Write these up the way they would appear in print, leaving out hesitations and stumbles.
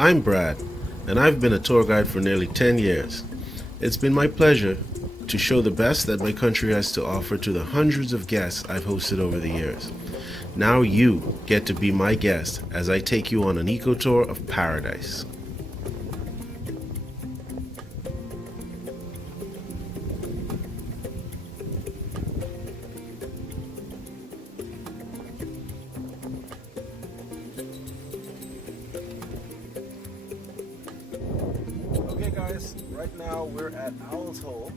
I'm Brad, and I've been a tour guide for nearly 10 years. It's been my pleasure to show the best that my country has to offer to the hundreds of guests I've hosted over the years. Now you get to be my guest as I take you on an eco tour of paradise. Okay guys, right now we're at Owl's Hole,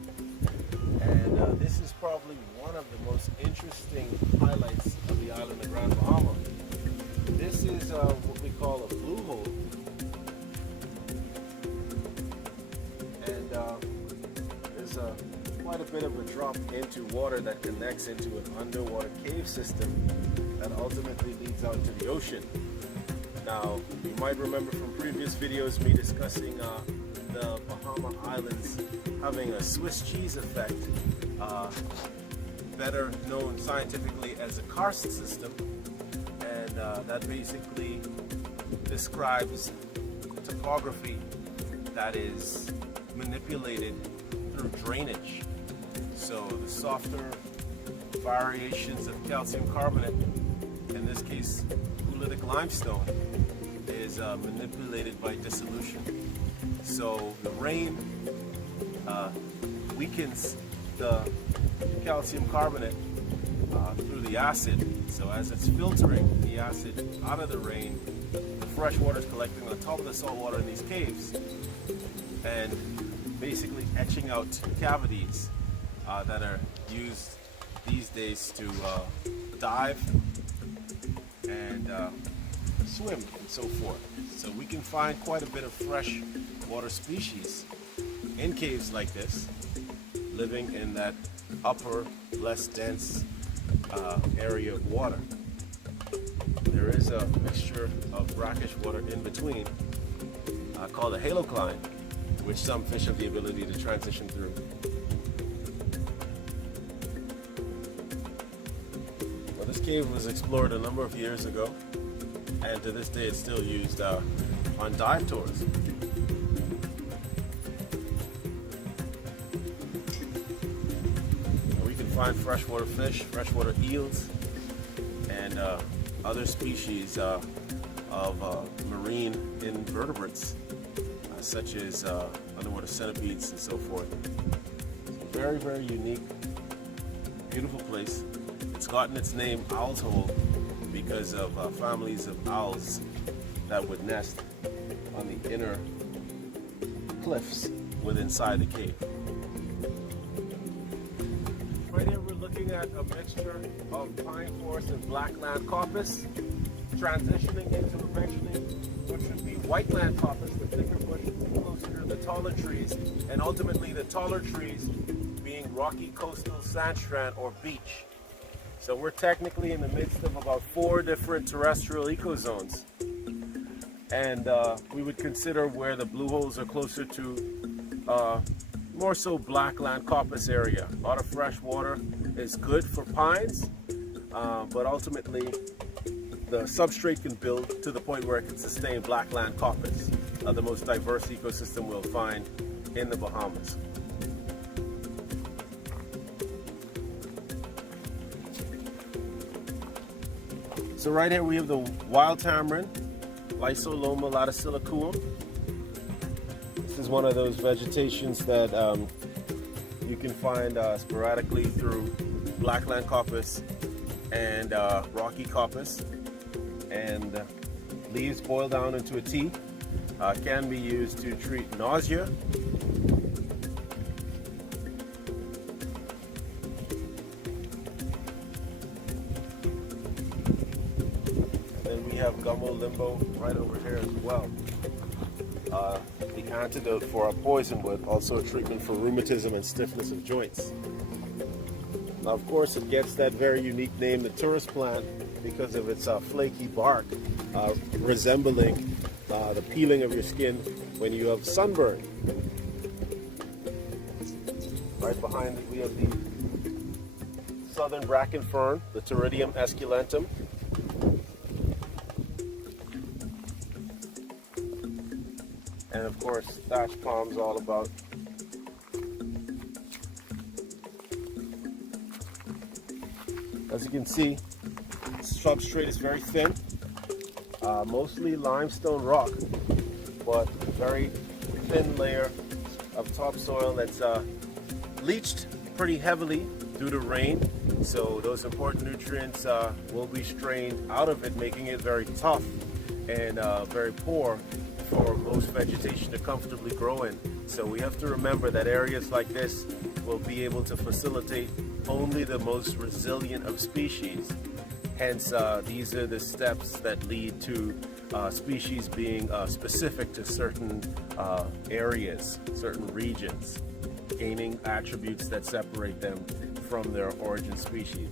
and this is probably one of the most interesting highlights of the island of Grand Bahama. This is what we call a blue hole, and there's quite a bit of a drop into water that connects into an underwater cave system that ultimately leads out to the ocean. Now, you might remember from previous videos me discussing the Bahama Islands having a Swiss cheese effect, better known scientifically as a karst system, and that basically describes topography that is manipulated through drainage. So the softer variations of calcium carbonate, in this case oolitic limestone, is manipulated by dissolution. So the rain weakens the calcium carbonate through the acid. So as it's filtering the acid out of the rain, the fresh water is collecting on top of the salt water in these caves and basically etching out cavities that are used these days to dive and swim and so forth. So we can find quite a bit of fresh water species in caves like this, living in that upper, less dense area of water. There is a mixture of brackish water in between called a halocline, which some fish have the ability to transition through. Well, this cave was explored a number of years ago, and to this day it's still used on dive tours. We can find freshwater fish, freshwater eels, and other species of marine invertebrates, such as underwater centipedes and so forth. It's a very, very unique, beautiful place. It's gotten its name Owl's Hole because of families of owls that would nest on the inner cliffs inside the cave. Right here we're looking at a mixture of pine forest and blackland coppice, transitioning into eventually what should be whiteland coppice, the thicker bush closer to the taller trees, and ultimately the taller trees being rocky coastal sandstrand or beach. So we're technically in the midst of about 4 different terrestrial ecozones. And we would consider where the blue holes are closer to more so blackland coppice area. A lot of fresh water is good for pines, but ultimately the substrate can build to the point where it can sustain blackland coppice, the most diverse ecosystem we'll find in the Bahamas. So right here we have the wild tamarin, Lysoloma laticilla. This is one of those vegetations that you can find sporadically through blackland coppice and rocky coppice. And leaves boil down into a tea. Can be used to treat nausea. We have gumbo limbo right over here as well. The antidote for our poisonwood, also a treatment for rheumatism and stiffness of joints. Now, of course, it gets that very unique name, the tourist plant, because of its flaky bark, resembling the peeling of your skin when you have sunburn. Right behind it, we have the southern bracken fern, the Pteridium esculentum. and of course thatch palms all about. As you can see, substrate is very thin, mostly limestone rock, but very thin layer of topsoil that's leached pretty heavily due to rain. So those important nutrients will be strained out of it, making it very tough and very poor for most vegetation to comfortably grow in. So we have to remember that areas like this will be able to facilitate only the most resilient of species. Hence, these are the steps that lead to species being specific to certain areas, certain regions, gaining attributes that separate them from their origin species.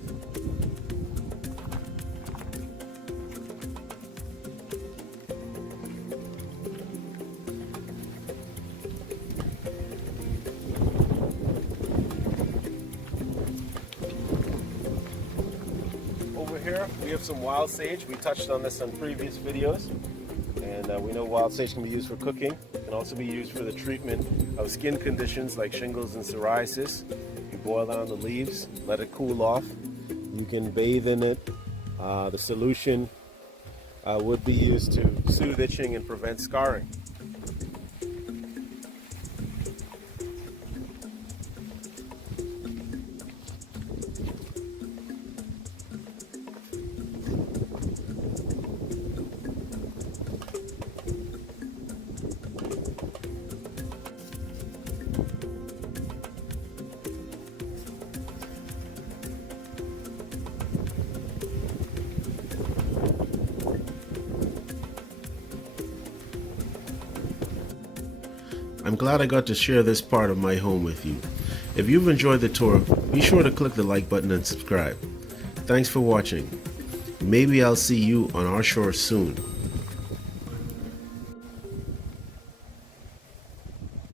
Over here we have some wild sage. We touched on this on previous videos, and we know wild sage can be used for cooking. It can also be used for the treatment of skin conditions like shingles and psoriasis. You boil down the leaves, let it cool off. You can bathe in it. The solution would be used to soothe itching and prevent scarring. I'm glad I got to share this part of my home with you. If you've enjoyed the tour, be sure to click the like button and subscribe. Thanks for watching. Maybe I'll see you on our shore soon.